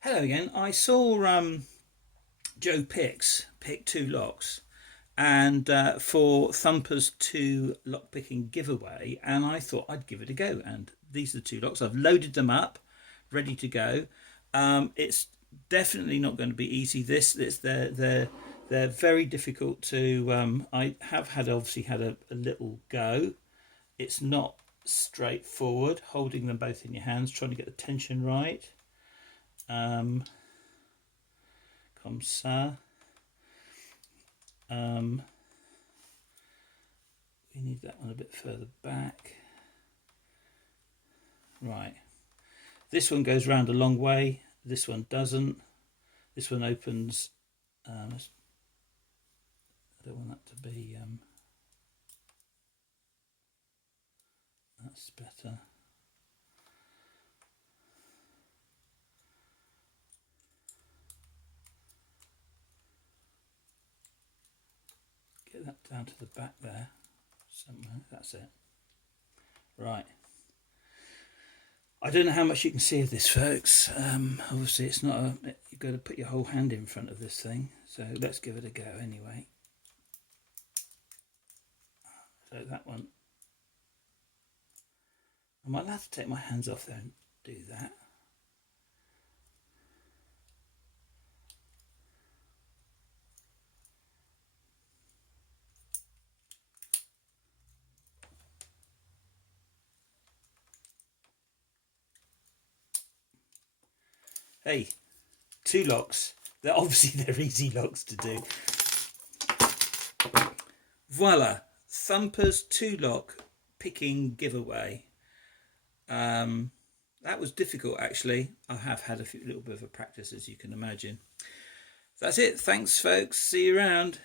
Hello again. I saw Joe pick two locks, and for Thumper's two lock picking giveaway, and I thought I'd give it a go. And these are the two locks. I've loaded them up, ready to go. It's definitely not going to be easy. They're very difficult to. I have had obviously had a little go. It's not straightforward. Holding them both in your hands, trying to get the tension right. Um, Comme ça. Um, we need that one a bit further back. Right. This one goes round a long way. This one doesn't. This one opens. I don't want that to be. That's better. Get that down to the back there somewhere. That's it. Right. I don't know how much you can see of this, folks. Obviously, it's not a. You've got to put your whole hand in front of this thing. So let's give it a go anyway. So that one. I might have to take my hands off there and do that. Hey, two locks. They're easy locks to do. Voila, Thumper's two lock picking giveaway. That was difficult actually. I have had little bit of a practice, as you can imagine. That's it. Thanks, folks. See you around.